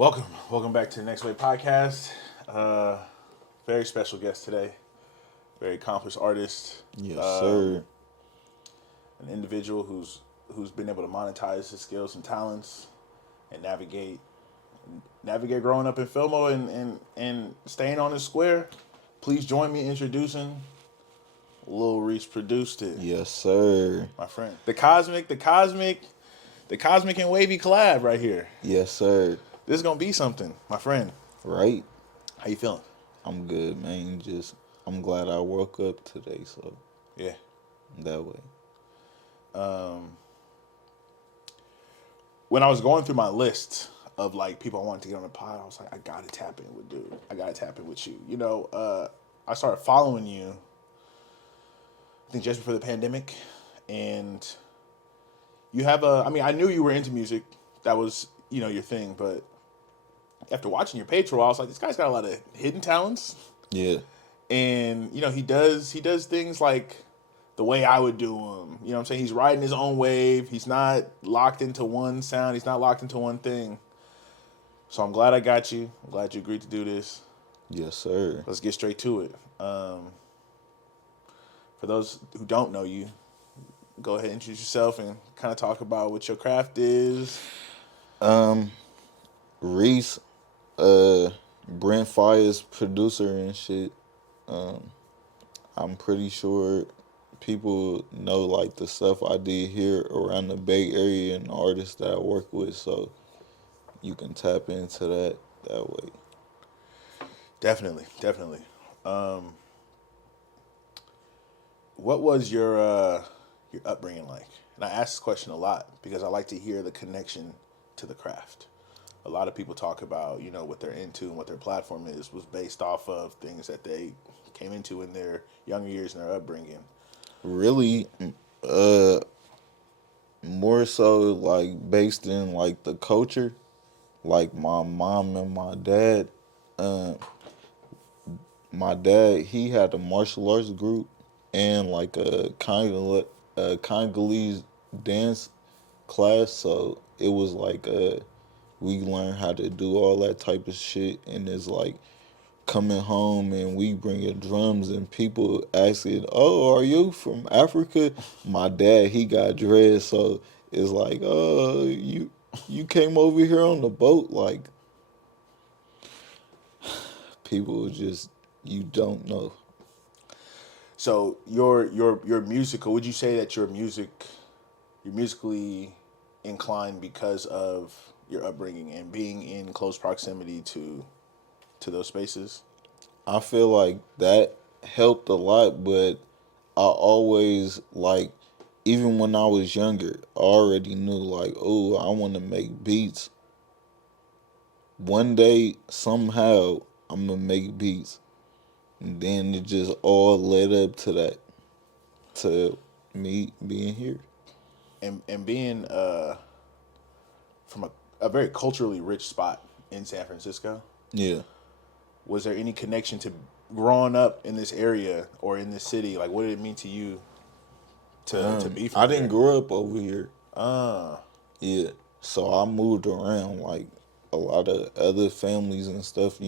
Welcome back to the Next Wave podcast. Very special guest today, very accomplished artist, Yes, sir. an individual who's been able to monetize his skills and talents and navigate growing up in Fillmore and staying on the square. Please join me in introducing Lil Rece produced it. Yes, sir. My friend, the cosmic and wavy collab right here. Yes, sir. This is gonna be something, my friend. Right? How you feeling? I'm good, man. I'm glad I woke up today, so Yeah. that way. When I was going through my list of like people I wanted to get on the pod, I was like, I gotta tap in with dude. I gotta tap in with you. I started following you, I think just before the pandemic, and you have I knew you were into music. That was, your thing, but after watching your page for a while, I was like, this guy's got a lot of hidden talents. Yeah. And, he does things like the way I would do them. You know what I'm saying? He's riding his own wave. He's not locked into one sound. He's not locked into one thing. So I'm glad I got you. I'm glad you agreed to do this. Yes, sir. Let's get straight to it. For those who don't know you, go ahead and introduce yourself and kind of talk about what your craft is. Reese, Brent Fire's producer and shit. I'm pretty sure people know like the stuff I did here around the Bay Area and the artists that I work with, so you can tap into that way. Definitely. What was your upbringing like? And I ask this question a lot because I like to hear the connection to the craft. A lot of people talk about, what they're into and what their platform is was based off of things that they came into in their younger years and their upbringing. Really, more so like based in like the culture, like my mom and my dad. My dad, he had a martial arts group and like a Congolese dance class, so it was like we learned how to do all that type of shit, and it's like coming home and we bringing drums and people asking, "Oh, are you from Africa?" My dad, he got dreads, so it's like, "Oh, you came over here on the boat?" Like people just you don't know. So your musical, would you say that you're musically inclined because of your upbringing and being in close proximity to those spaces? I feel like that helped a lot, but I always like, even when I was younger, I already knew like, oh, I want to make beats. One day, somehow, I'm gonna make beats, and then it just all led up to that, to me being here. And being from a very culturally rich spot in San Francisco, Yeah. was there any connection to growing up in this area or in this city? Like, what did it mean to you to be from I didn't there? grow up over here. Uh, Yeah. So I moved around like a lot of other families and stuff,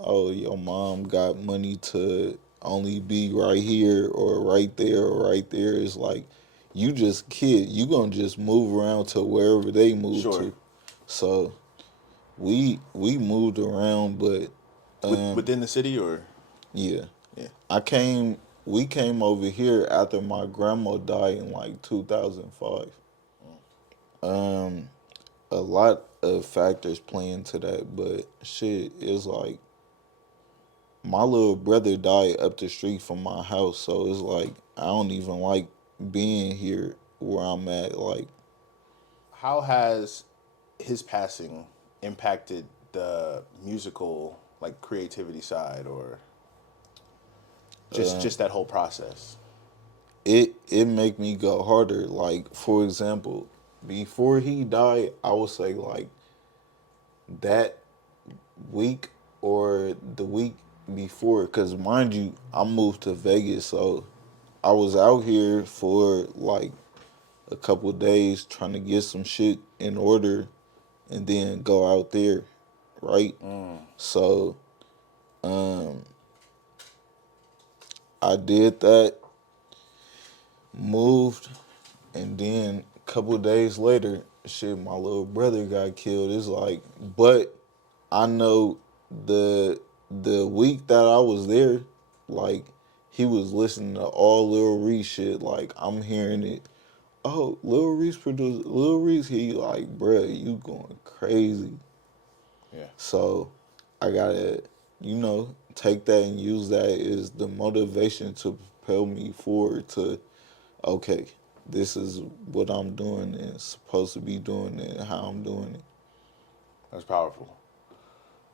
Oh, your mom got money to only be right here or right there or right there. It's like you just kid. You gonna just move around to wherever they move sure. to. So we moved around, but Within the city or yeah. yeah. I came we came over here after my grandma died in like 2005. A lot of factors play into that, but shit is like my little brother died up the street from my house, so it's like I don't even like being here where I'm at. Like, How has his passing impacted the musical like creativity side or just that whole process? it make me go harder. Like, for example, before he died, I would say like that week or the week before, because mind you, I moved to Vegas, so I was out here for like a couple of days trying to get some shit in order and then go out there. right? So I did that, moved, and then a couple of days later, shit, my little brother got killed. It's like, but I know the week that I was there, like he was listening to all Lil Rece shit. Like I'm hearing it. Oh, Lil Rece produced Lil Rece. He like, bruh, you going crazy. Yeah. So I gotta, take that and use that as the motivation to propel me forward to, okay, this is what I'm doing and supposed to be doing and how I'm doing it. That's powerful.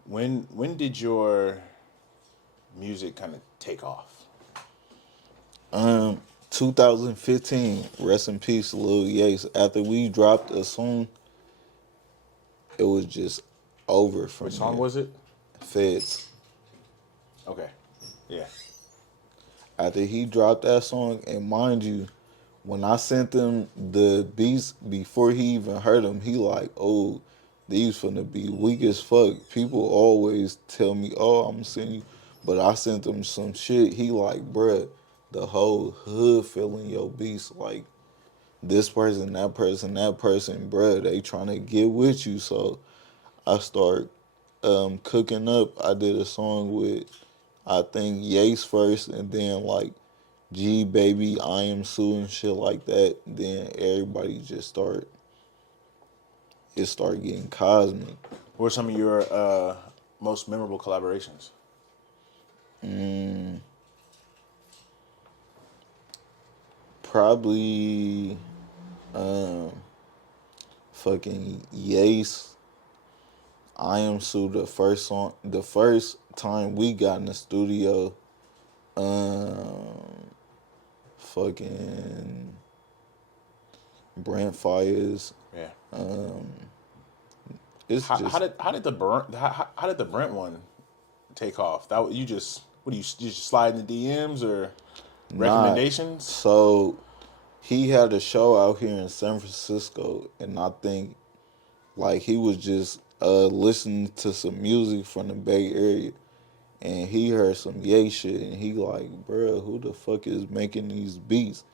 When did your music kind of take off? 2015, rest in peace, Lil Yates. After we dropped a song, it was just over from Which song there. was it? Feds. Okay. Yeah. After he dropped that song, and mind you, when I sent him the beats before he even heard them, he like, oh, these finna be weak as fuck. People always tell me, oh, I'm sending you. But I sent him some shit. He like, bruh, the whole hood feeling your beats. Like, this person, that person, bruh, they trying to get with you. So I start cooking up. I did a song with, I think, Yates first, and then like G Baby, I Am Sue and shit like that. Then everybody just start getting cosmic. What are some of your most memorable collaborations? Probably fucking Yace, I Am Sue, the first time we got in the studio, fucking Brent Fires. Yeah. It's just How did the how did the Brent one take off? That you just what do you just slide in the DMs or not recommendations? so. He had a show out here in San Francisco, and I think like he was just listening to some music from the Bay Area, and he heard some Ye shit, and he like, bruh, who the fuck is making these beats?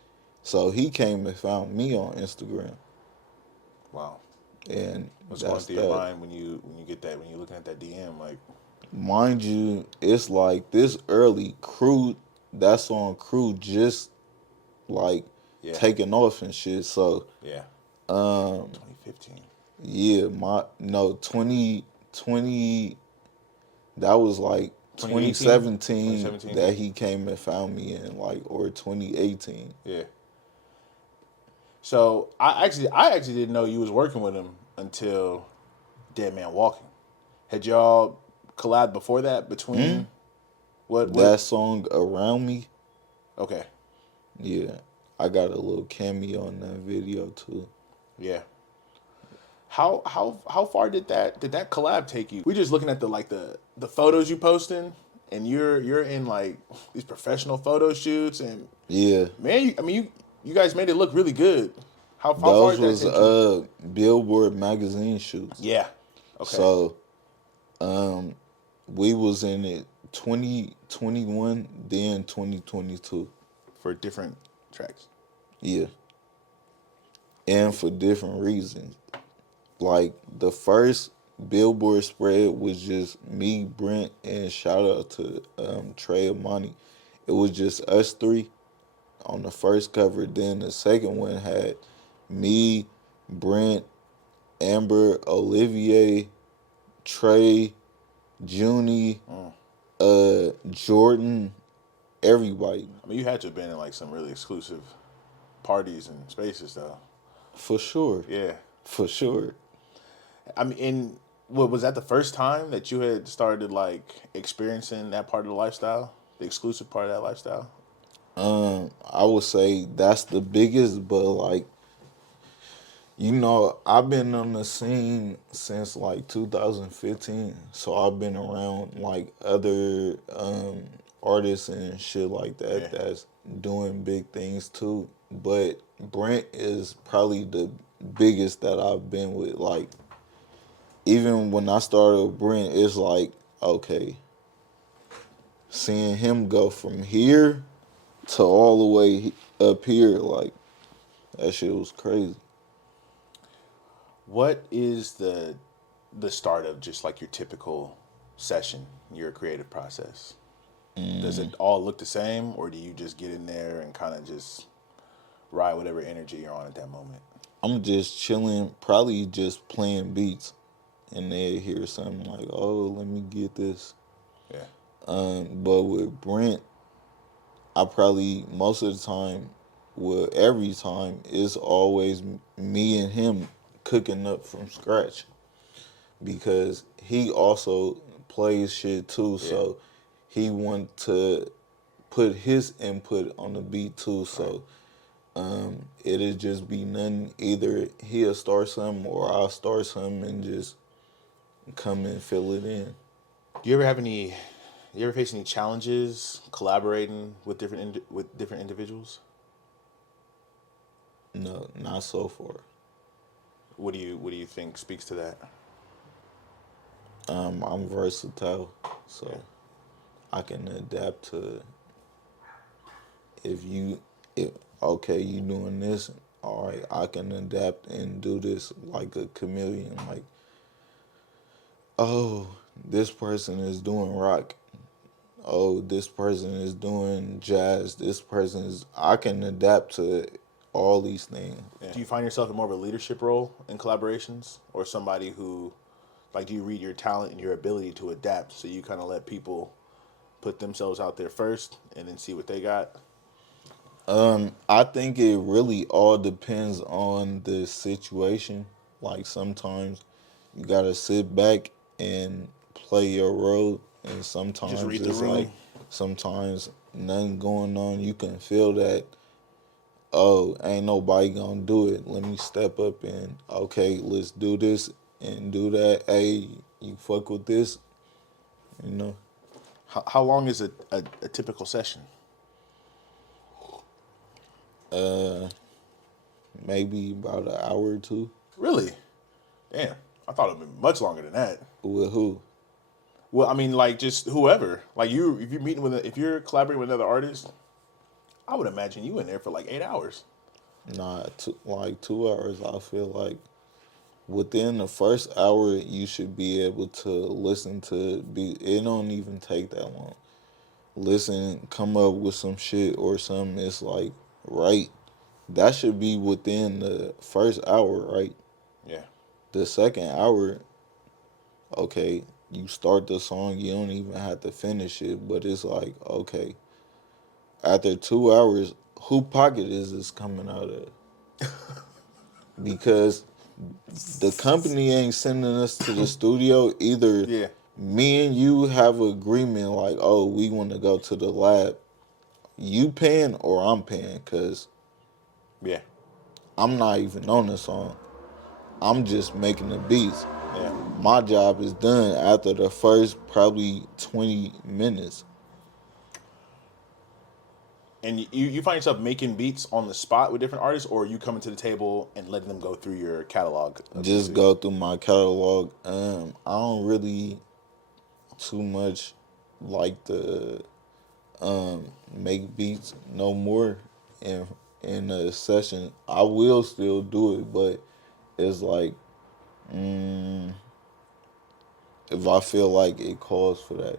So he came and found me on Instagram, Wow. and What's going that's through your that. mind when you get that when you're looking at that DM like Mind you, it's like this early crew. That song crew just like yeah taking off and shit. So yeah 2015 yeah, 2020. That was like 2018 2017 2017 that he came and found me in, like, or 2018. yeah. So I actually didn't know you was working with him until Dead Man Walking. Had y'all collabed before that between what? That song Around Me, Okay. yeah, I got a little cameo in that video too. Yeah. How far did that collab take you? We just looking at the photos you posting, and you're in like these professional photo shoots, and Yeah, man, you guys made it look really good. How far those did that was take you? Billboard magazine shoots. Yeah. Okay. So we was in it 2021, then 2022. For different tracks. Yeah, and for different reasons. Like the first Billboard spread was just me, Brent, and shout out to Trey Amani. It was just us three on the first cover. Then the second one had me, Brent, Amber, Olivier, Trey, Junie, Jordan, everybody. I mean, you had to have been in like some really exclusive parties and spaces though. For sure. Yeah. For sure. I mean, what was that the first time that you had started like experiencing that part of the lifestyle, the exclusive part of that lifestyle? I would say that's the biggest, but like, I've been on the scene since like 2015, so I've been around like other artists and shit like that Yeah. that's doing big things too. But Brent is probably the biggest that I've been with. Like, even when I started with Brent, it's like, okay, seeing him go from here to all the way up here, like, that shit was crazy. What is the start of just like your typical session, your creative process? Does it all look the same, or do you just get in there and kind of just ride whatever energy you're on at that moment? I'm just chilling, probably just playing beats, and they hear something like, "Oh, let me get this." Yeah, But with Brent, I probably most of the time, well, every time, it's always me and him cooking up from scratch because he also plays shit too. yeah, So he want to put his input on the beat too. right. So it'll just be nothing. Either he'll start something or I'll start something and just come and fill it in. Do you ever have any? You ever face any challenges collaborating with different individuals? No, not so far. What do you think speaks to that? I'm versatile, Yeah, so I can adapt to if you if okay, you doing this, all right, I can adapt and do this like a chameleon. Like, oh, this person is doing rock. Oh, this person is doing jazz. This person is. I can adapt to all these things. yeah. Do you find yourself in more of a leadership role in collaborations, or somebody who, like, do you read your talent and your ability to adapt, so you kind of let people put themselves out there first and then see what they got? I think it really all depends on the situation. Like sometimes you gotta sit back and play your role, and Just sometimes read the it's like room. sometimes nothing going on. You can feel that. Oh, ain't nobody gonna do it. Let me step up and okay, let's do this and do that. Hey, you fuck with this, you know. How long is a typical session? Uh, Maybe about an hour or two. Really? Damn, I thought it'd be much longer than that. With who? Well, I mean, like, just whoever. Like, you, if you're meeting if you're collaborating with another artist, I would imagine you in there for like 8 hours. Nah, like 2 hours. I feel like within the first hour, you should be able to listen to be. It don't even take that long. Listen, come up with some shit or something. It's like right. That should be within the first hour, right? Yeah, The second hour, okay, you start the song. You don't even have to finish it, but it's like okay. After 2 hours, who pocket is this coming out of? Because the company ain't sending us to the studio either. yeah, Me and you have an agreement like, oh, we want to go to the lab. You paying or I'm paying? Cause yeah, I'm not even on the song. I'm just making the beats. yeah. My job is done after the first probably 20 minutes. And you find yourself making beats on the spot with different artists, or you coming to the table and letting them go through your catalog of Just music? go through my catalog. I don't really too much like to make beats no more in a session. I will still do it, but it's like mm, if I feel like it calls for that.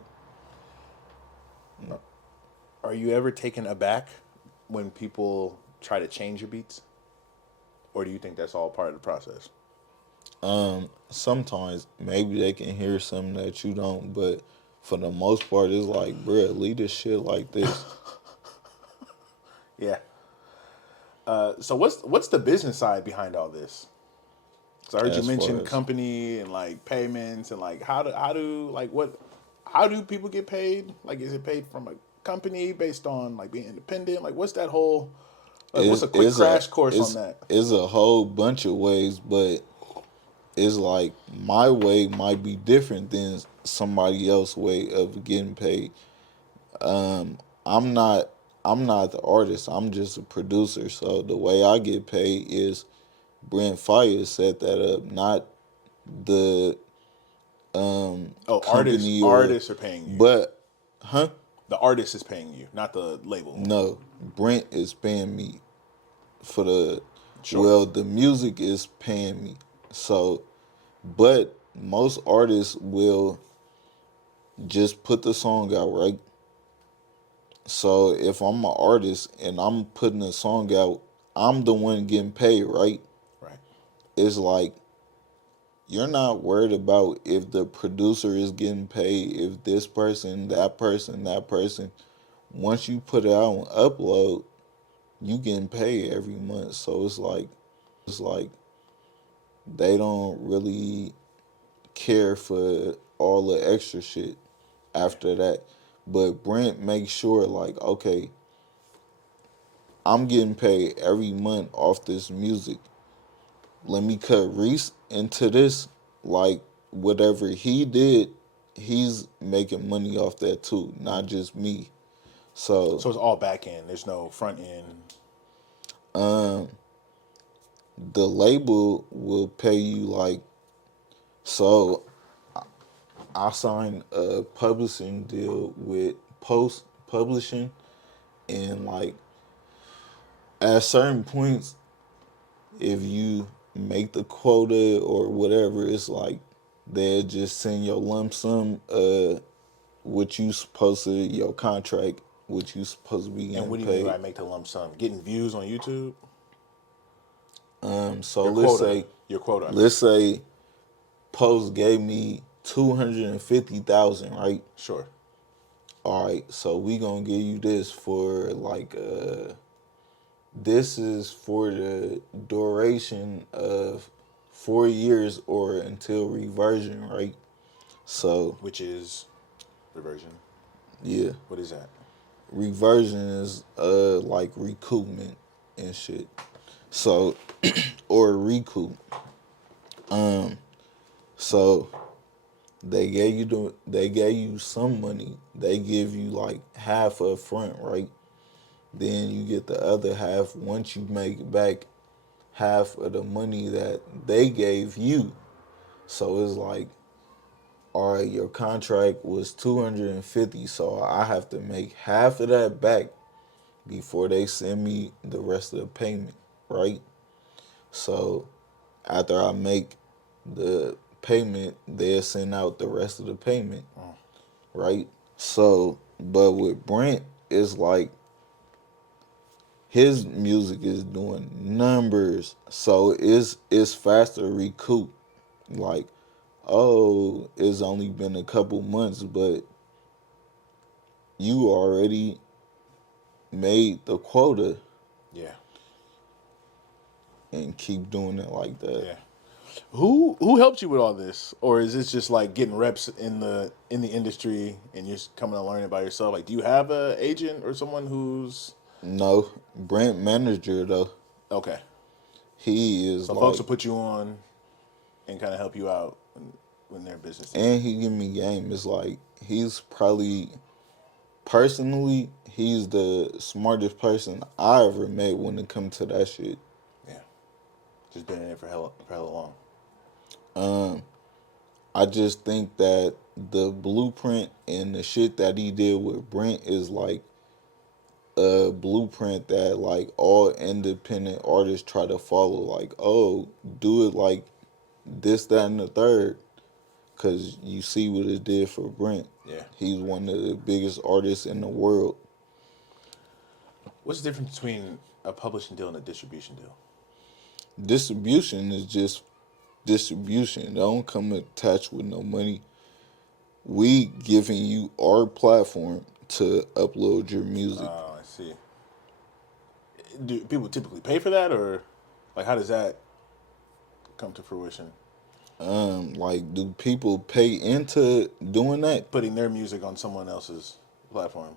Are you ever taken aback when people try to change your beats, or do you think that's all part of the process? Sometimes maybe they can hear something that you don't, but for the most part, it's like, bruh, leave this shit like this. Yeah. So what's the business side behind all this? So I heard you As far mention as company and like payments and like how do like what how do people get paid? Like, is it paid from a company based on like being independent? Like, what's that whole like? What's is a quick crash course on is that? is a whole bunch of ways, but it's like my way might be different than somebody else's way of getting paid. I'm not I'm not the artist. I'm just a producer. So the way I get paid is Brent Fire set that up, not the Oh, company or, artists are paying you. but huh? The artist is paying you, not the label. No, Brent is paying me for the, Sure. well, the music is paying me. So, but most artists will just put the song out, right? So if I'm an artist and I'm putting a song out, I'm the one getting paid, right? Right. It's like you're not worried about if the producer is getting paid, if this person, that person, that person. Once you put it out and upload, you getting paid every month. So it's like they don't really care for all the extra shit after that. But Brent makes sure like, okay, I'm getting paid every month off this music. Let me cut Reese into this. Like whatever he did, he's making money off that too, not just me. So So it's all back end. There's no front end. the label will pay you like, so I signed a publishing deal with Post Publishing, and like at certain points, if you make the quota or whatever, it's like they'll just send your lump sum, what you supposed to, your contract, what you supposed to be And getting what do you mean paid. by make the lump sum? Getting views on YouTube? So Your quota. Your quota, I mean. let's say Post gave me 250,000, right? Sure. All right, so we gonna give you this for like this is for the duration of 4 years or until reversion, right? So Which is reversion. yeah, What is that? reversion is like recoupment and shit. So or recoup. So they gave you some money. They give you like half up front, right? Then you get the other half once you make back half of the money that they gave you. So it's like, all right, your contract was 250, so I have to make half of that back before they send me the rest of the payment, right? So after I make the payment, they'll send out the rest of the payment, right? So, but with Brent, it's like his music is doing numbers, so it's faster to recoup. Like, oh, it's only been a couple months, but you already made the quota Yeah. and keep doing it like that. Yeah. Who helped you with all this, or is this just like getting reps in the industry and you're just coming to learn it by yourself? Like, do you have a agent or someone who's No, Brent manager though, okay? he is So folks like, will put you on and kind of help you out when their business. and he give me game. It's like he's probably personally he's the smartest person I ever met when it comes to that shit. Yeah. Just been in it for hella long. I just think that the blueprint and the shit that he did with Brent is like a blueprint that like all independent artists try to follow. Like, oh, do it like this, that, and the third. Cause you see what it did for Brent. Yeah. He's one of the biggest artists in the world. What's the difference between a publishing deal and a distribution deal? Distribution is just distribution. It don't come attached with no money. We giving you our platform to upload your music. Oh, I see. Do people typically pay for that, or like how does that come to fruition? Like, do people pay into doing that? Putting their music on someone else's platform.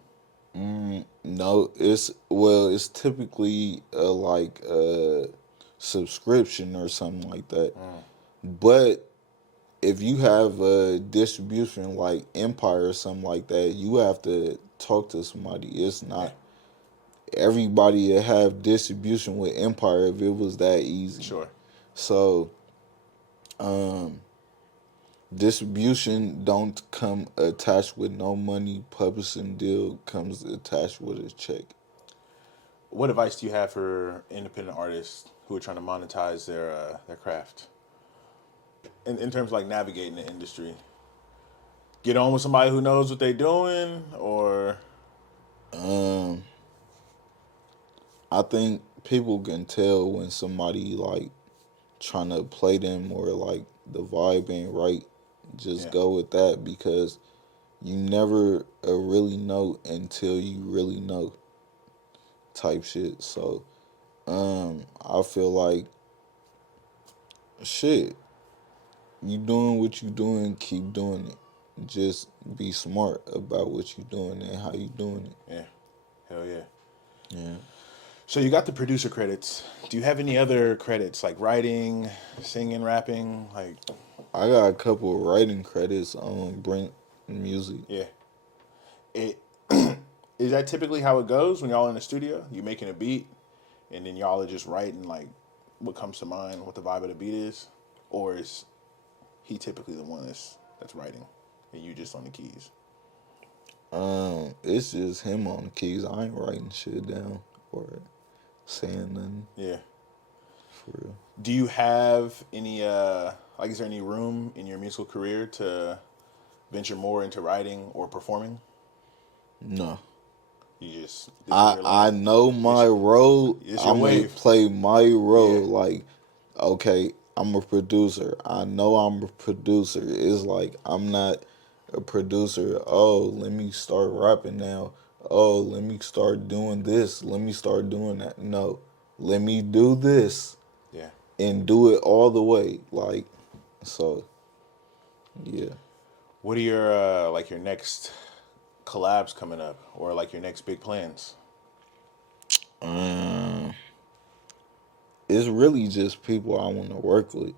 No, it's typically like a subscription or something like that. But if you have a distribution like Empire or something like that, you have to talk to somebody. It's not everybody that have distribution with Empire if it was that easy. Sure. So Distribution don't come attached with no money. Publishing deal comes attached with a check. What advice do you have for independent artists who are trying to monetize their craft? In terms of like navigating the industry, get on with somebody who knows what they're doing, or Um, I think people can tell when somebody like trying to play them or like the vibe ain't right. Just yeah, go with that because you never really know until you really know type shit. So I feel like shit. You doing what you doing, keep doing it. Just be smart about what you doing and how you doing it. yeah, hell yeah. Yeah. So you got the producer credits. Do you have any other credits like writing, singing, rapping? Like, I got a couple of writing credits on Brent Music. yeah, it is that typically how it goes when y'all in the studio? You making a beat, and then y'all are just writing like what comes to mind, what the vibe of the beat is, or is he typically the one that's writing, and you just on the keys? It's just him on the keys. I ain't writing shit down or saying nothing Yeah. for real. Do you have any like is there any room in your musical career to venture more into writing or performing? No. You just this is I your I lane. know my role. It's your I'm gonna wave. play my role. Yeah. Like, okay, I'm a producer. I know I'm a producer. It's like I'm not a producer. Oh, let me start rapping now. Oh, let me start doing this. Let me start doing that. No, let me do this Yeah. and do it all the way. Like, so yeah. What are your like your next collabs coming up, or like your next big plans? Um, it's really just people I want to work with.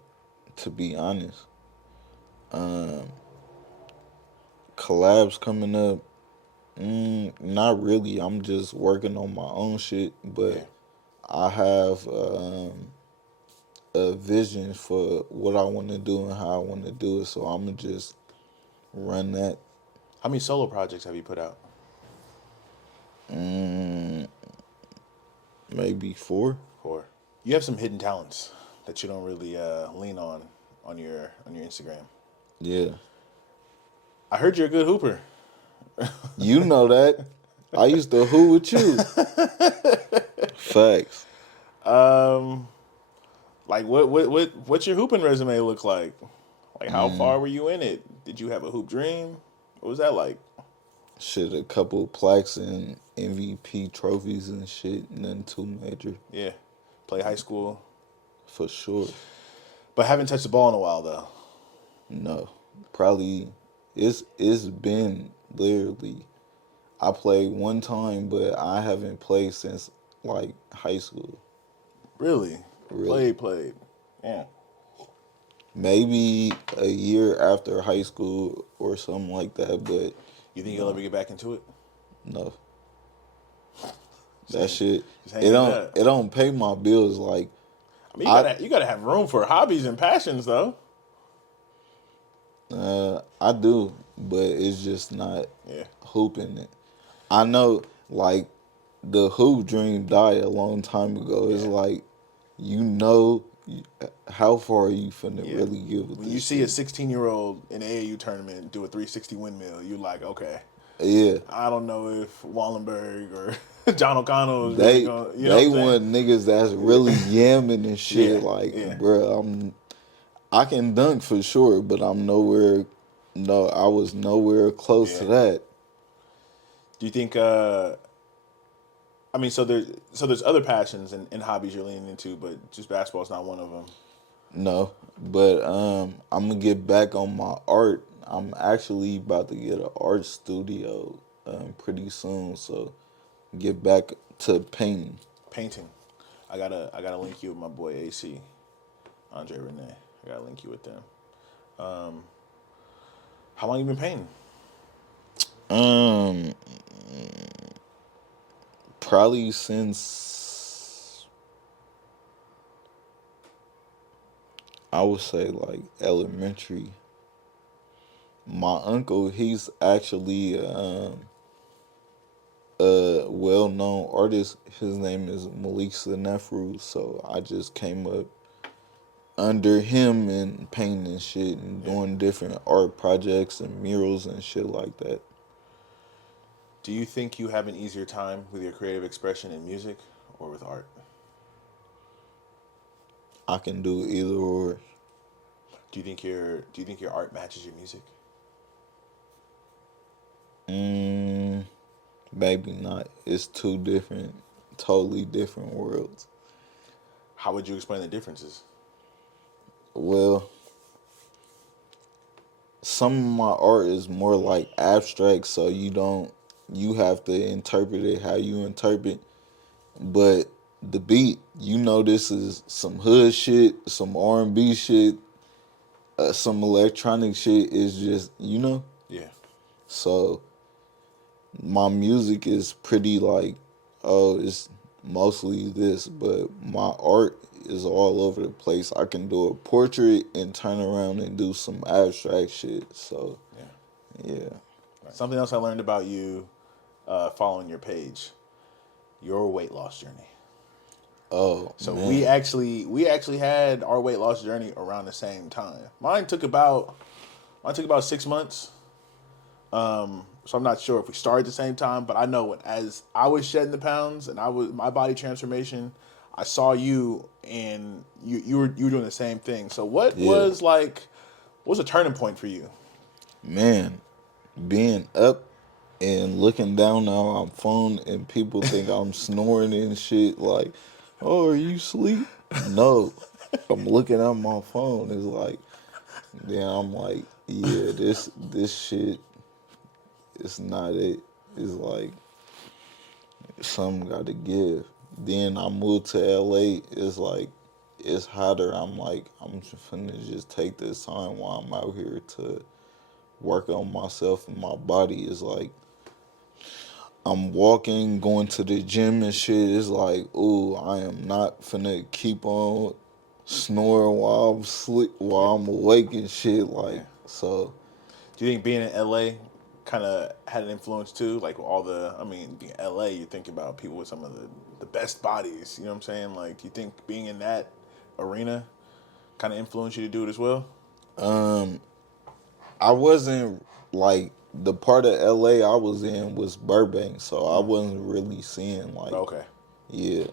To be honest. Um, Collabs coming up. Not really. I'm just working on my own shit, but Yeah. I have a vision for what I want to do and how I want to do it. So I'm gonna just run that. How many solo projects have you put out? Mm, Maybe four. Or you have some hidden talents that you don't really lean on your Instagram. Yeah, I heard you're a good hooper. you know that. I used to who with you. Facts. Um, like what's your hooping resume look like? Like how far were you in it? Did you have a hoop dream? What was that like? Shit, a couple of plaques and MVP trophies and shit. Nothing too major, Yeah, play high school, for sure. but haven't touched the ball in a while though. No, probably it's been literally. I played one time, but I haven't played since like high school. Really, Really, played. Yeah. maybe a year after high school or something like that. But You think you'll ever no, get back into it? no, Just that hang, shit. just hanging it up. It don't pay my bills. Like I mean, I you gotta have room for hobbies and passions though. I do, but it's just not Yeah. hooping it. I know, like the hoop dream died a long time ago. It's Yeah. like you know how far are you finna Yeah. really get with When you this see a shit. 16-year-old in an AAU tournament do a 360 windmill, you're like, okay, Yeah, I don't know if Wallenberg or John O'Connell is really going. You know what they I'm saying? want niggas that's really yamming and shit. Yeah. Like, Yeah. bruh, I can dunk for sure, but I'm nowhere. No, I was nowhere close to Yeah. that. Do you think? I mean, there's other passions and hobbies you're leaning into, but just basketball's not one of them. No, but I'm gonna get back on my art. I'm actually about to get an art studio pretty soon, so get back to painting. Painting. I gotta link you with my boy AC, Andre Renee. I gotta link you with them. How long you been painting? Um, Probably since I would say like elementary. my uncle, he's actually a well-known artist. His name is Malik Sanefru. So I just came up under him and painting and shit and Yeah. doing different art projects and murals and shit like that. Do you think you have an easier time with your creative expression in music or with art? I can do either or. Do you think your art matches your music? Mm, maybe not. It's two different, totally different worlds. How would you explain the differences? Well, some of my art is more like abstract, so you have to interpret it how you interpret. But the beat, this is some hood shit, some R&B shit, some electronic shit is just, Yeah. So my music is pretty like, oh, it's mostly this, but my art is all over the place. I can do a portrait and turn around and do some abstract shit. So Yeah. yeah. Something else I learned about you following your page, your weight loss journey. Oh So man. we actually had our weight loss journey around the same time. Mine took about 6 months. So I'm not sure if we started at the same time, but I know as I was shedding the pounds and I was my body transformation, I saw you and you were doing the same thing. So Yeah. what was a turning point for you? Man, being up and looking down on my phone and people think I'm snoring and shit like, oh, are you asleep? No. I'm looking at my phone. It's like, then I'm like, yeah, this shit is not it. It's like something got to give. Then I moved to LA. It's like it's hotter. I'm like, I'm just finna just take this time while I'm out here to work on myself and my body. Is like I'm walking, going to the gym and shit. It's like, ooh, I am not finna keep on snoring while I'm sleep Yeah. while I'm awake and shit. Like Yeah. so. Do you think being in LA kind of had an influence too? Like being in LA, you think about people with some of the best bodies. You know what I'm saying? Like, do you think being in that arena kind of influenced you to do it as well? Um, I wasn't like the part of LA I was in was Burbank, so I wasn't really seeing like Okay. yeah,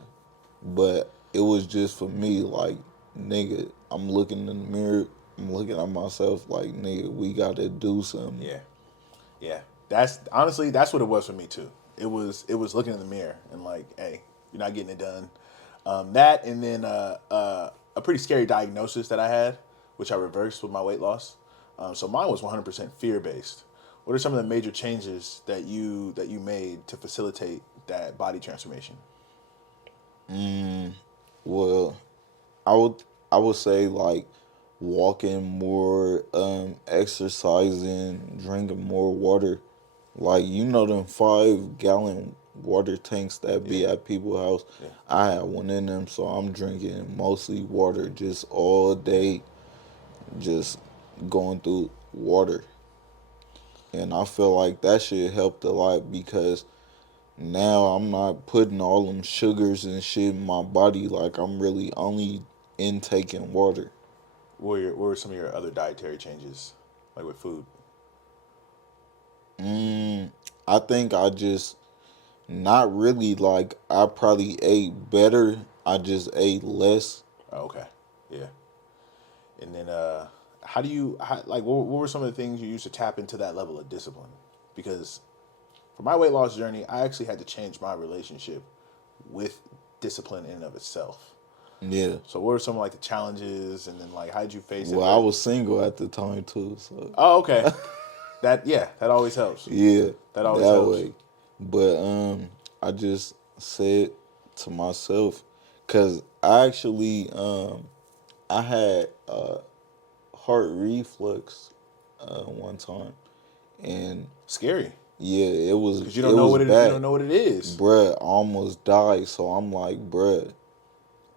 but it was just for me like nigga, I'm looking in the mirror, I'm looking at myself like nigga, we gotta do something. Yeah. Yeah. That's what it was for me too. It was looking in the mirror and like, hey, you're not getting it done. That and then a pretty scary diagnosis that I had, which I reversed with my weight loss. So mine was 100% fear based. What are some of the major changes that you made to facilitate that body transformation? Well, I would I would say like walking more, exercising, drinking more water. Like them 5 gallon water tanks that Yeah. be at people's house. Yeah. I had one in them, so I'm drinking mostly water just all day, just going through water. And I feel like that shit helped a lot because now I'm not putting all them sugars and shit in my body. Like I'm really only intaking water. What were some of your other dietary changes, like with food? I think I just not really like I probably ate better. I just ate less. Oh, okay. Yeah. And then, what were some of the things you used to tap into that level of discipline? Because for my weight loss journey, I actually had to change my relationship with discipline in and of itself. Yeah. So, what were some like the challenges, and then like how did you face it? Well, I was single at the time too, so Oh, okay. That always helps. yeah, That always that helps. way. But I just said to myself, cause I actually I had heart reflux one time, and Scary yeah, because you it don't know was what it you don't bad, know what it is. bruh. I almost died, so I'm like, bruh,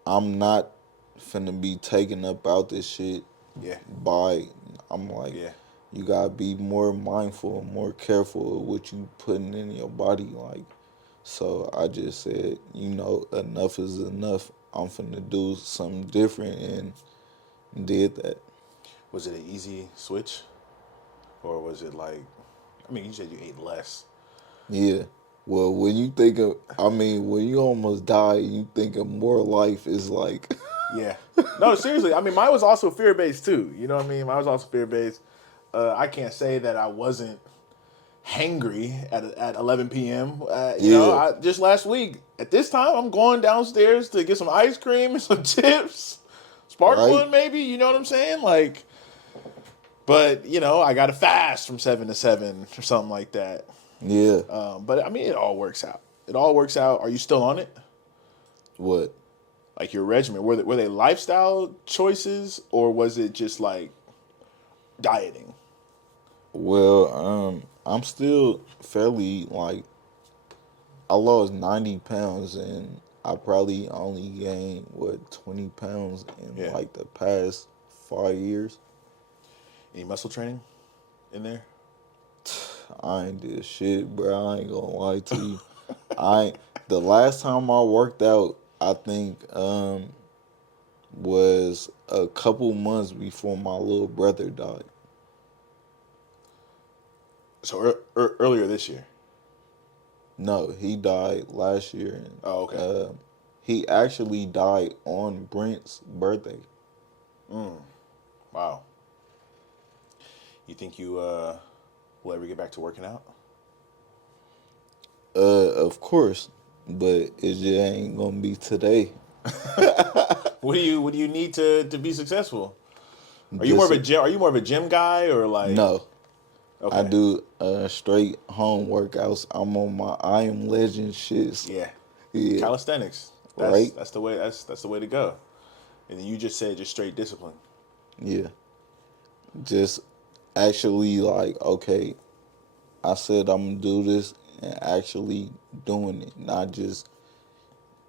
I'm not finna be taken up out this shit Yeah, by. I'm like, yeah, you gotta be more mindful, more careful of what you putting in your body. Like, so I just said, enough is enough. I'm finna do something different and did that. Was it an easy switch, or was it like? I mean, you said you ate less. Yeah. Well, when you think of, when you almost die, you think of more life is like, Yeah. No, seriously. I mean, mine was also fear based too. You know what I mean? Mine was also fear based. I can't say that I wasn't hangry at 11 p.m. yeah, Just last week at this time, I'm going downstairs to get some ice cream and some chips, spark right? one maybe. You know what I'm saying? Like, but I got to fast from 7 to 7 or something like that. Yeah. But I mean, it all works out. It all works out. Are you still on it? What? Like your regimen, were they lifestyle choices or was it just like dieting? Well, I'm still fairly like, I lost 90 pounds and I probably only gained, 20 pounds in Yeah. like the past 5 years. Any muscle training in there? I ain't did shit, bro. I ain't gonna lie to you. I ain't, the last time I worked out, I think was a couple months before my little brother died. So earlier this year. No, he died last year. And, Oh, okay. he actually died on Brent's birthday. Wow. You think you will ever get back to working out? Of course, but it just ain't gonna be today. What do you need to be successful? This, Are you more of a gym guy or like? no, I Okay. do straight home workouts. I'm on my I am legend shits. Yeah. Yeah, Calisthenics. That's right. that's the way that's the way to go. And then you just said just straight discipline. Yeah, just actually like, okay, I said I'm gonna do this and actually doing it, not just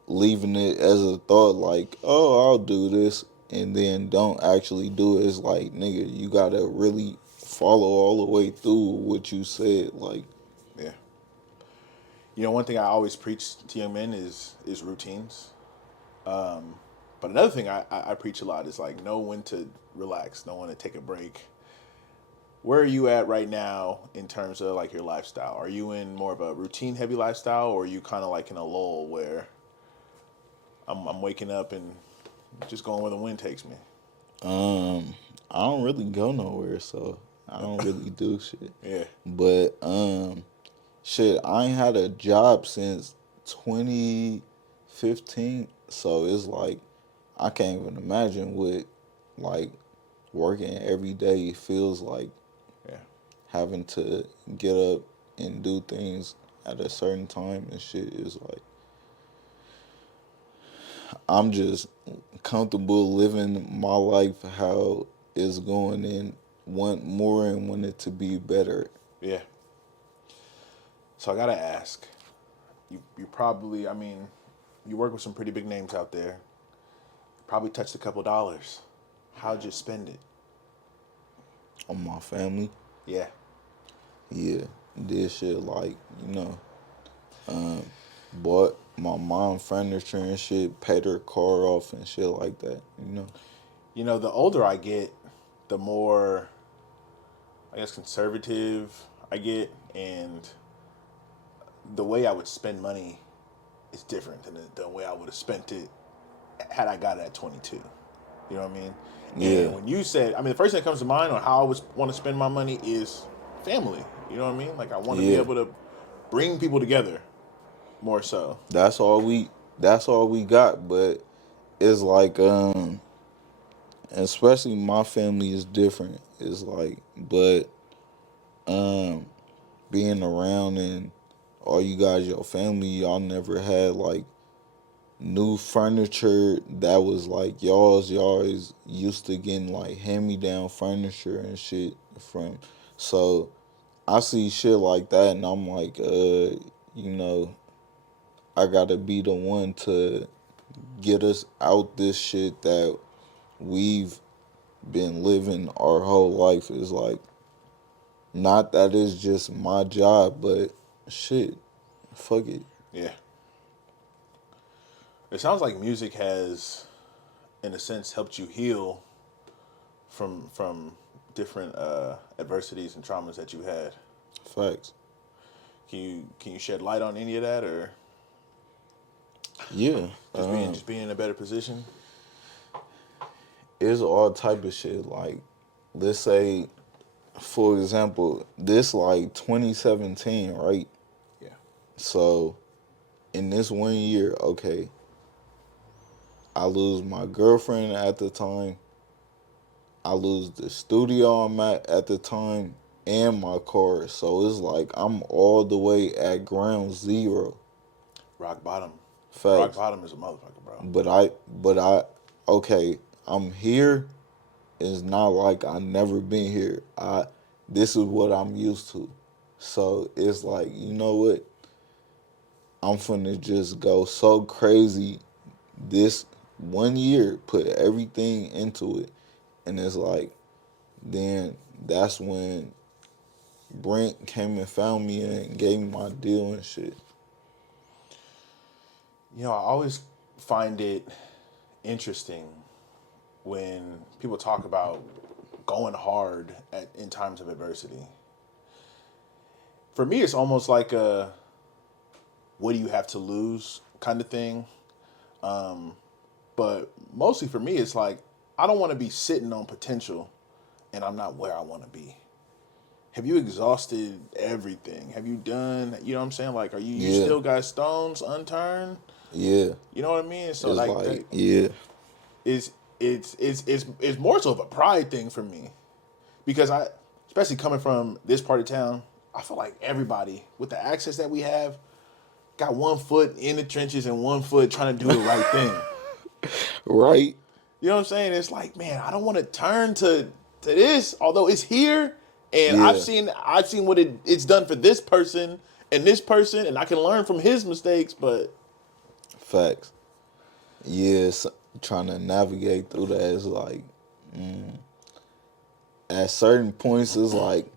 leaving it as a thought like, oh, I'll do this and then don't actually do it. It's like, nigga, you gotta really follow all the way through what you said. Like, Yeah. One thing I always preach to young men is routines. But another thing I preach a lot is like know when to relax, know when to take a break. Where are you at right now in terms of like your lifestyle? Are you in more of a routine heavy lifestyle, or are you kind of like in a lull where I'm waking up and just going where the wind takes me? I don't really go nowhere, so I don't really do shit. Yeah, But shit, I ain't had a job since 2015, so it's like I can't even imagine what like working every day feels like, yeah. having to get up and do things at a certain time and shit is like, I'm just comfortable living my life how it's going and want more and want it to be better. Yeah. So I gotta ask, you probably, I mean, you work with some pretty big names out there. Probably touched a couple dollars. How'd you spend it? On my family, Yeah. yeah, did shit like, bought my mom furniture and shit, paid her car off and shit like that. The older I get, the more, I guess, conservative I get, and the way I would spend money is different than the way I would have spent it had I got it at 22. You know what I mean? Yeah, And when you said, I mean, the first thing that comes to mind on how I would want to spend my money is family. You know what I mean? Like I want to be yeah. able to bring people together more so. That's all we that's all we got, but it's like especially my family is different. It's like, but um being around and all you guys, your family, y'all never had like new furniture that was like y'all's. Y'all is used to getting like hand me down furniture and shit from. So I see shit like that and I'm like, you know, I gotta be the one to get us out this shit that we've been living our whole life. Is like, Not that it's just my job, but shit, fuck it. Yeah. It sounds like music has, in a sense, helped you heal from different adversities and traumas that you had. Facts. Can you shed light on any of that, or Yeah. just being in a better position? It's all type of shit. Like, let's say, for example, this like 2017, right? Yeah. So in this 1 year, okay, I lose my girlfriend at the time. I lose the studio I'm at the time and my car. So it's like I'm all the way at ground zero. Rock bottom. Rock Facts. bottom is a motherfucker, bro. But I, okay, I'm here. It's not like I never been here. This is what I'm used to. So it's like, you know what? I'm finna just go so crazy this 1 year, put everything into it. And it's like, then that's when Brent came and found me and gave me my deal and shit. I always find it interesting when people talk about going hard in times of adversity. For me, it's almost like a what do you have to lose kind of thing. But mostly for me, it's like I don't want to be sitting on potential and I'm not where I want to be. Have you exhausted everything? Have you done, you know what I'm saying? Like, you Yeah, still got stones unturned? yeah. You know what I mean? So It's like that like, yeah, is it's more so of a pride thing for me because especially coming from this part of town, I feel like everybody with the access that we have got one foot in the trenches and one foot trying to do the right thing. right? You know what I'm saying? It's like, man, I don't want to turn to this, although it's here, and I've Yeah, seen what it's done for this person, and I can learn from his mistakes. But facts. Yes, trying to navigate through that is like, at certain points, it's like,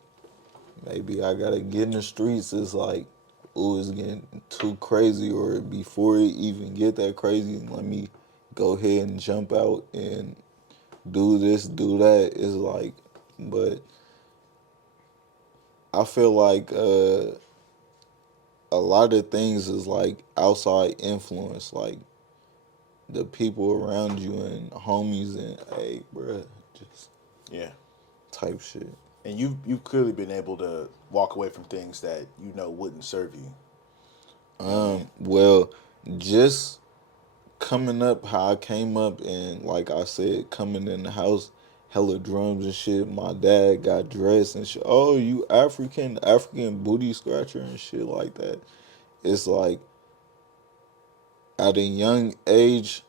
maybe I gotta get in the streets. It's like, ooh, it's getting too crazy. Or before it even get that crazy, let me go ahead and jump out and do this, do that. It's like, but I feel like a lot of things is like outside influence, like the people around you and homies and hey, bruh, just yeah, type shit. and you've clearly been able to walk away from things that wouldn't serve you. You know what I mean? Well, just coming up how I came up and like I said, coming in the house, hella drums and shit. My dad got dressed and shit. Oh, you African booty scratcher and shit like that. It's like at a young age,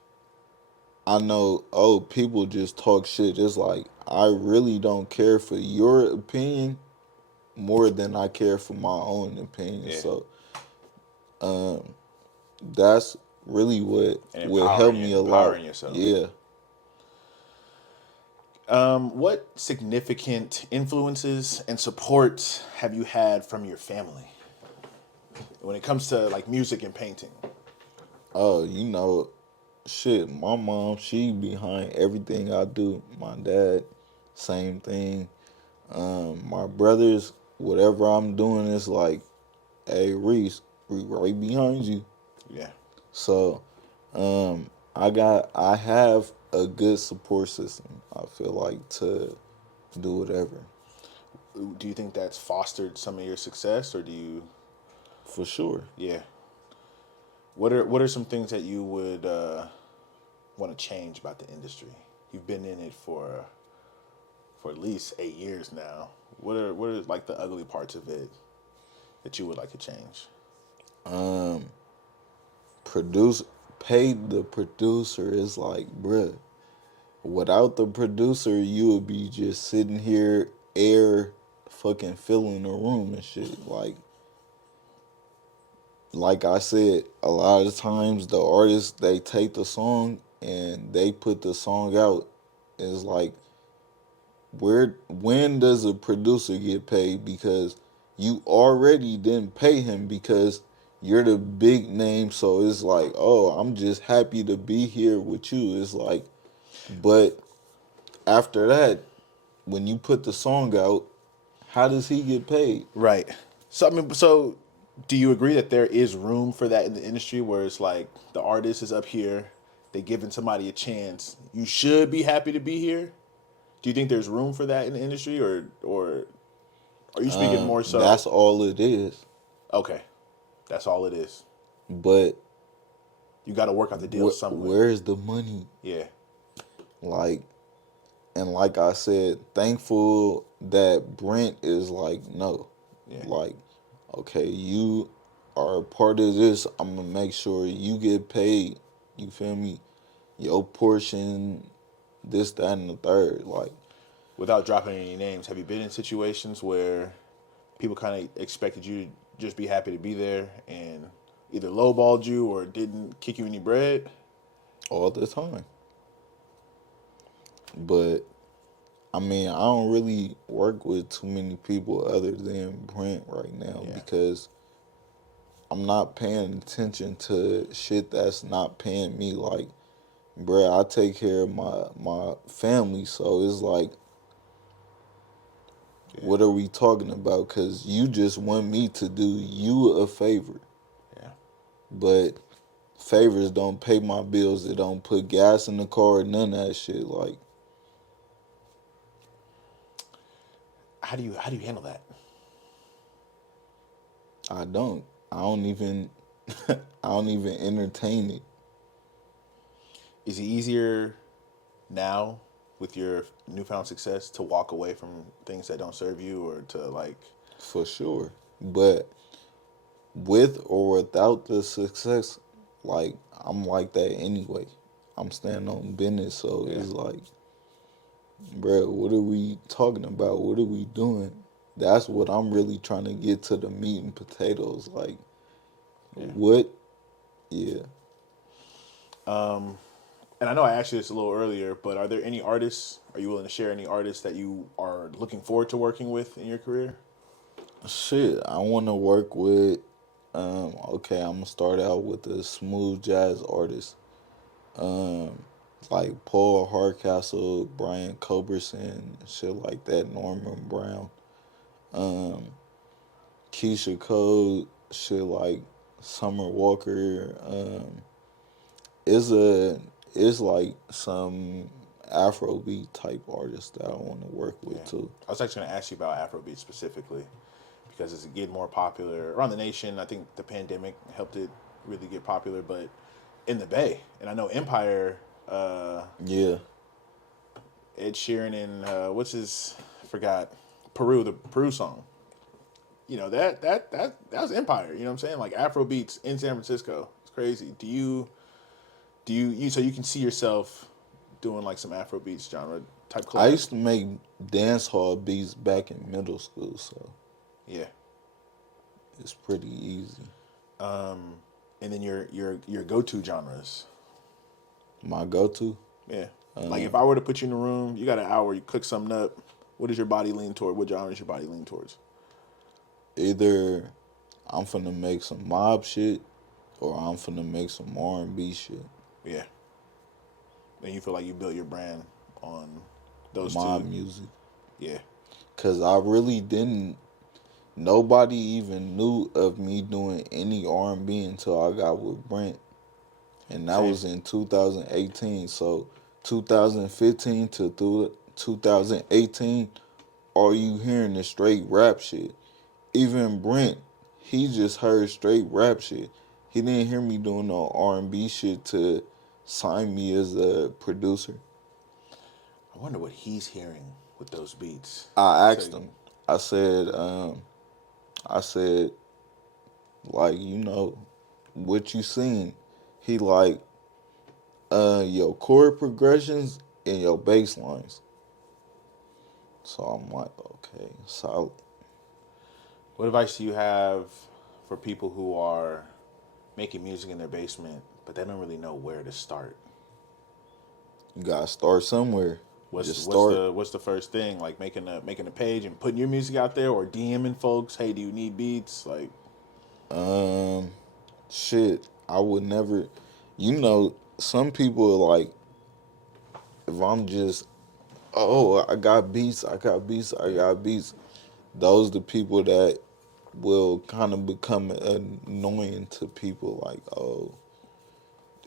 I know, oh, people just talk shit. It's like I really don't care for your opinion more than I care for my own opinion. Yeah, So that's really what and would help empowering me it, a lot. empowering yourself. Yeah. What significant influences and support have you had from your family when it comes to like music and painting? Oh, shit, my mom, she behind everything I do. My dad, same thing. My brothers, whatever I'm doing is like, hey, Reese, we right behind you. Yeah. So, I have a good support system. I feel like to do whatever, Do you think that's fostered some of your success, or for sure. yeah? What are some things that you would want to change about the industry? You've been in it for at least 8 years now. What are like the ugly parts of it that you would like to change? Produce, pay the producer is like, bruh. Without the producer, you would be just sitting here, air, fucking filling the room and shit. Like I said, a lot of times the artists they take the song and they put the song out. It's like when does a producer get paid? Because you already didn't pay him because you're the big name. So it's like, oh, I'm just happy to be here with you. It's like, but after that, when you put the song out, how does he get paid? Right. So I mean, so do you agree that there is room for that in the industry where it's like the artist is up here, they giving somebody a chance. You should be happy to be here. Do you think there's room for that in the industry, or are you speaking more so? That's all it is. Okay, that's all it is. But You got to work out the deal somewhere. where's the money? Yeah, Like, and like I said, thankful that Brent is like, no, yeah. like, okay, you are a part of this. I'm gonna make sure you get paid. You feel me? Your portion, this, that, and the third. Like, Without dropping any names, have you been in situations where people kind of expected you to just be happy to be there and either lowballed you or didn't kick you any bread? all the time. But I mean, I don't really work with too many people other than Brent right now Yeah. because I'm not paying attention to shit that's not paying me. Like, bruh, I take care of my family, so it's like, Yeah. what are we talking about? Because you just want me to do you a favor, Yeah. but favors don't pay my bills. They don't put gas in the car, none of that shit. Like, How do you handle that? I don't. I don't even. I don't even entertain it. Is it easier now with your newfound success to walk away from things that don't serve you or to like For sure. But with or without the success, like, I'm like that anyway. I'm standing on business, so yeah. it's like, bro, what are we talking about? What are we doing? That's what I'm really trying to get to, the meat and potatoes. Like, Yeah. what? Yeah. And I know I asked you this a little earlier, but are there any artists, are you willing to share any artists that you are looking forward to working with in your career? Shit, I want to work with, okay, I'm going to start out with a smooth jazz artist. Um, like Paul Hardcastle, Brian Culberson, shit like that, Norman Brown, um, Keisha Cole, shit like Summer Walker. It's a it's like some Afrobeat type artist that I want to work Yeah. with too. I was actually going to ask you about Afrobeat specifically because it's getting more popular around the nation. I think the pandemic helped it really get popular, but in the Bay, and I know Empire, Yeah, Ed Sheeran, and what's his, I forgot, Peru, the Peru song. You know that was Empire. You know what I'm saying? Like Afro beats in San Francisco. It's crazy. Do you so you can see yourself doing like some Afro beats genre type I collabs? used to make dance hall beats back in middle school, so Yeah. it's pretty easy. And then your go to genres. My go-to. Yeah. Like if I were to put you in a room, you got an hour, you cook something up. What does your body lean toward? What genre does your body lean towards? Either I'm finna make some mob shit or I'm finna make some R&B shit. Yeah. And you feel like you built your brand on those Mob two. music. Yeah. Cause I really didn't. Nobody even knew of me doing any R&B until I got with Brent, and that Same. was in 2018. So 2015 to through 2018, all you hearing is straight rap shit. Even Brent, he just heard straight rap shit. He didn't hear me doing no R&B shit to sign me as a producer. I wonder what he's hearing with those beats. I So asked him. I said, I said, like, what you seen? He like, your chord progressions and your bass lines. So I'm like, okay, solid. what advice do you have for people who are making music in their basement, but they don't really know where to start? You gotta start somewhere. Just start. What's the first thing? Like making a page and putting your music out there, or DMing folks, hey, do you need beats? Like, Um, shit, I would never. Some people are like, if I'm just, oh, I got beats, I got beats, I yeah, got beats. Those the people that will kind of become annoying to people. Like, oh,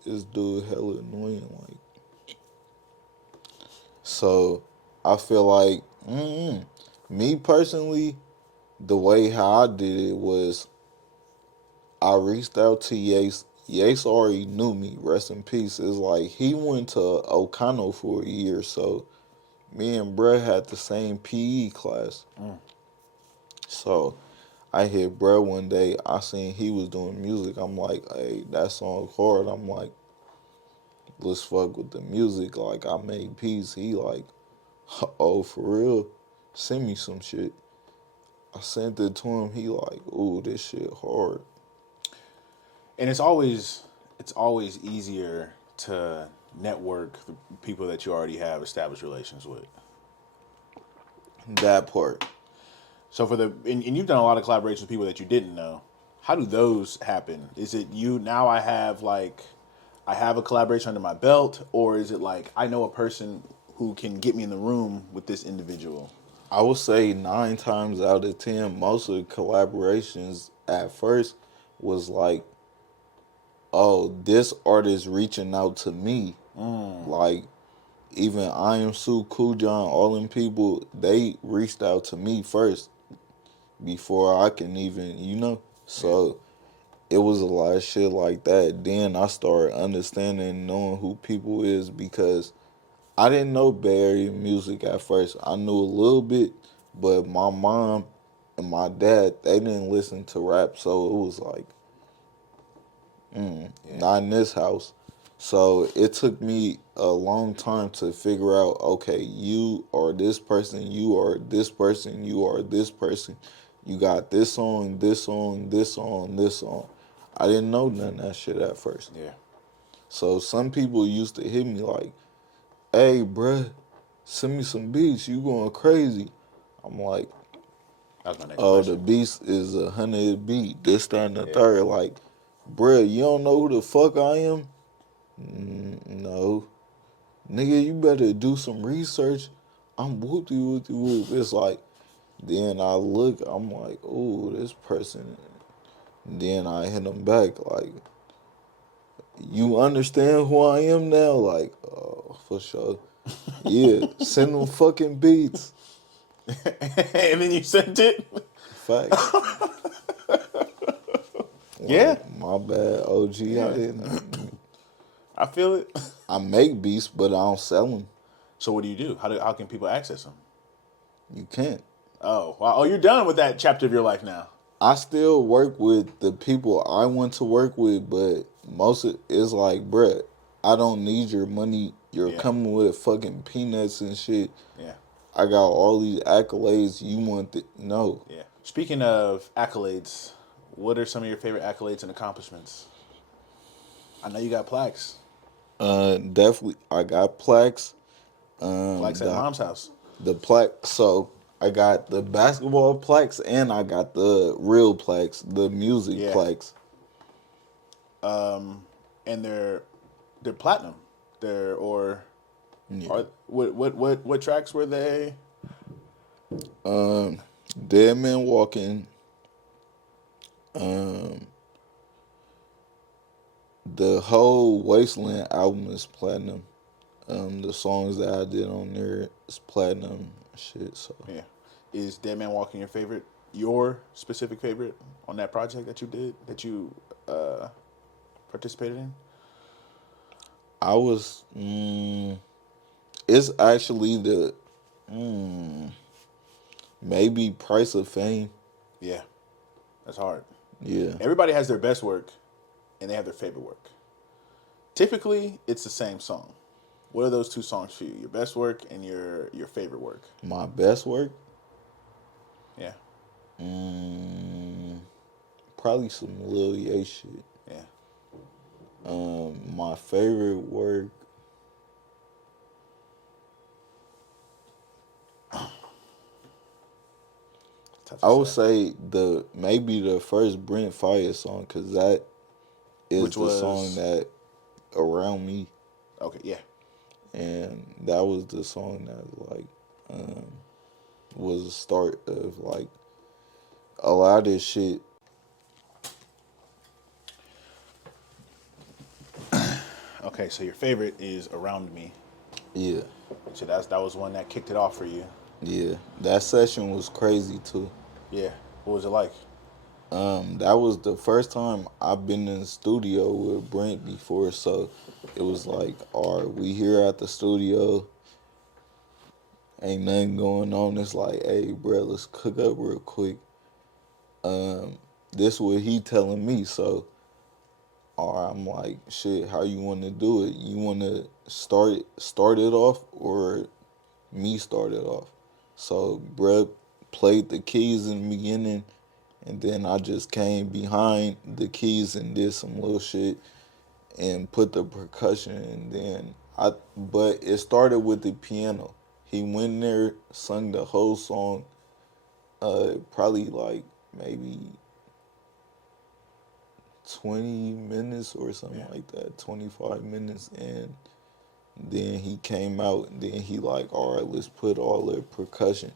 this dude hella annoying. Like, so I feel like, me personally, the way how I did it was I reached out to Yace. Yace already knew me. Rest in peace. It's like he went to Okano for a year, so me and Brett had the same PE class. So I hit Brett one day. I seen he was doing music. I'm like, hey, that song hard. I'm like, let's fuck with the music. Like, I made peace. He like, oh, for real? Send me some shit. I sent it to him. He like, ooh, this shit hard. and it's always easier to network the people that you already have established relations with. That part. So and you've done a lot of collaborations with people that you didn't know. How do those happen? Is it you now? I have a collaboration under my belt, or is it like I know a person who can get me in the room with this individual? I would say 9 times out of 10, most of the collaborations at first was like, oh, this artist reaching out to me. Like, even I Am Sue, Cool John, all them people, they reached out to me first before I can even, So it was a lot of shit like that. Then I started understanding and knowing who people is because I didn't know Bay Area music at first. I knew a little bit, but my mom and my dad, they didn't listen to rap, so it was like, not in this house. So it took me a long time to figure out, okay, you are this person, you are this person, you are this person. You got this song, this song, this song, this song. I didn't know none of that shit at first. Yeah. So some people used to hit me like, hey, bruh, send me some beats. You going crazy. I'm like, That was my next oh, the question. beats is 100 a beat. This, that, and the Yeah. third. Like, bruh, you don't know who the fuck I am? No. Nigga, you better do some research. I'm whoopty whoopty whoop. It's like, then I look, I'm like, oh, this person. Then I hit them back like, you understand who I am now? Like, oh, for sure. Yeah, send them fucking beats. And then you sent it. Facts. Yeah. Like, my bad, OG. I Yeah. didn't. I feel it. I make beats, but I don't sell them. So what do you do? How can people access them? You can't. Oh, wow. Oh, you're done with that chapter of your life now. I still work with the people I want to work with, but most of it's like, bruh, I don't need your money. You're Yeah. coming with fucking peanuts and shit. Yeah. I got all these accolades. You want no. Yeah. Speaking of accolades, what are some of your favorite accolades and accomplishments? I know you got plaques. Definitely, I got plaques. Plaques at The mom's house. the plaque. So I got the basketball plaques and I got the real plaques, the music Yeah. plaques. And they're platinum. They're or Yeah. are what tracks were they? Dead Man Walking. The whole Wasteland album is platinum. The songs that I did on there is platinum shit. So Yeah. Is Dead Man Walking your specific favorite on that project that you participated in? I was. It's actually the maybe Price of Fame. Yeah. That's hard. Yeah. Everybody has their best work and they have their favorite work. Typically, it's the same song. What are those two songs for you? Your best work and your favorite work? My best work. Yeah. Probably some Lil Ye shit. Yeah. My favorite work. Tough I to would say. say maybe the first Brent Fire song, because that is Which the song was that Around Me, okay. Yeah. and that was the song that like was the start of like a lot of this shit. Okay, so your favorite is Around Me. Yeah, So that was one that kicked it off for you. yeah, that session was crazy too. Yeah. What was it like? That was the first time I've been in the studio with Brent before, so it was like, all right, we here at the studio, ain't nothing going on. It's like, hey, bro, let's cook up real quick. This what he telling me, so all right, I'm like, shit, how you want to do it? You want to start it off, or me start it off? So, bruh played the keys in the beginning, and then I just came behind the keys and did some little shit and put the percussion, and then but it started with the piano. He went there, sung the whole song, probably like maybe 20 minutes or something Yeah. like that, 25 minutes, and then he came out, and then he like, all right, let's put all the percussion,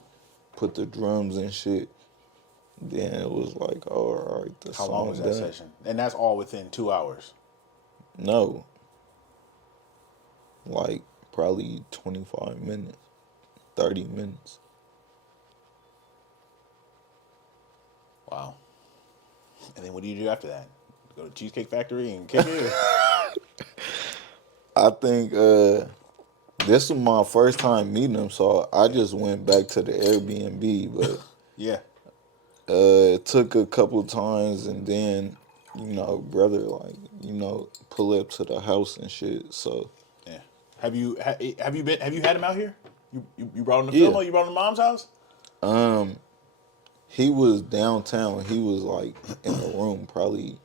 put the drums and shit. Then it was like, oh, all right, the How long was song that done. session? And that's all within 2 hours. No, like probably 25 minutes, 30 minutes. Wow. And then what do you do after that? Go to Cheesecake Factory and kick it? I think this was my first time meeting him, so I just went back to the Airbnb, but Yeah. it took a couple times, and then, brother, like, pull up to the house and shit, so. Yeah. Have you had him out here? You brought him to Yeah. Filmo? You brought him to Mom's house? He was downtown. He was like in a room, probably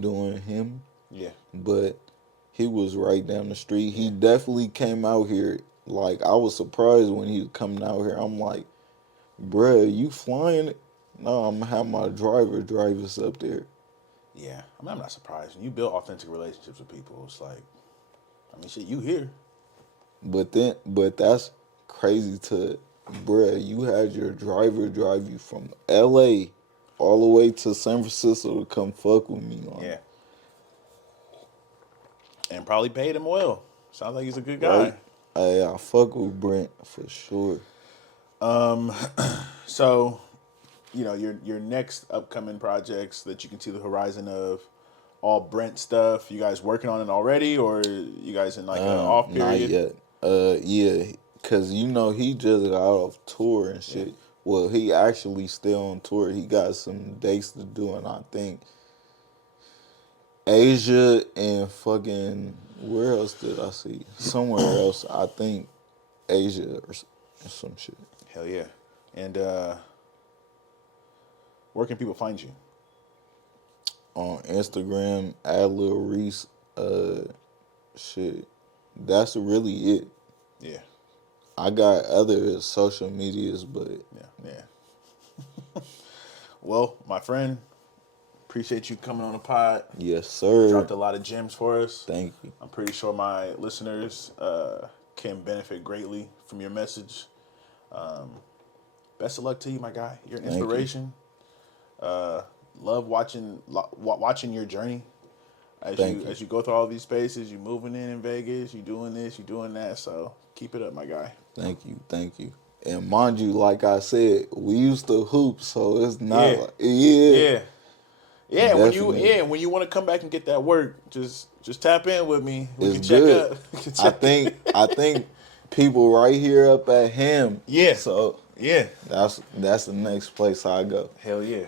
doing him, Yeah. but he was right down the street. He definitely came out here. Like, I was surprised when he was coming out here. I'm like, bruh, you flying? No, I'm gonna have my driver drive us up there. Yeah. I mean, I'm not surprised. When you build authentic relationships with people, it's like, I mean, shit, you here. But that's crazy to, bruh, you had your driver drive you from LA all the way to San Francisco to come fuck with me. Like, Yeah. And probably paid him well. Sounds like he's a good right? guy. I fuck with Brent for sure. So, your next upcoming projects that you can see the horizon of, all Brent stuff. You guys working on it already, or you guys in like an off Not period? yet. Yeah, cause he just got off tour and Yeah. shit. Well, he actually still on tour. He got some dates to do, and I think Asia and fucking where else did I see? Somewhere else. I think Asia or some shit. Hell yeah. And where can people find you? On Instagram, at Lil Rece. Shit. That's really it. Yeah. I got other social medias, but Yeah. Yeah. Well, my friend, appreciate you coming on the pod. yes, sir. Dropped a lot of gems for us. Thank you. I'm pretty sure my listeners can benefit greatly from your message. Best of luck to you, my guy. You're an Thank you. inspiration. Love watching your journey Thank you. as you go through all these spaces. You moving in Vegas. You doing this. You doing that. So keep it up, my guy. Thank you. And mind you, like I said, we used to hoop, so it's not Yeah. like yeah. Yeah. Definitely. When you want to come back and get that work, just tap in with me. We It's can check good. up. We can I check- think people right here up at him. Yeah. So Yeah. that's the next place I go. Hell yeah.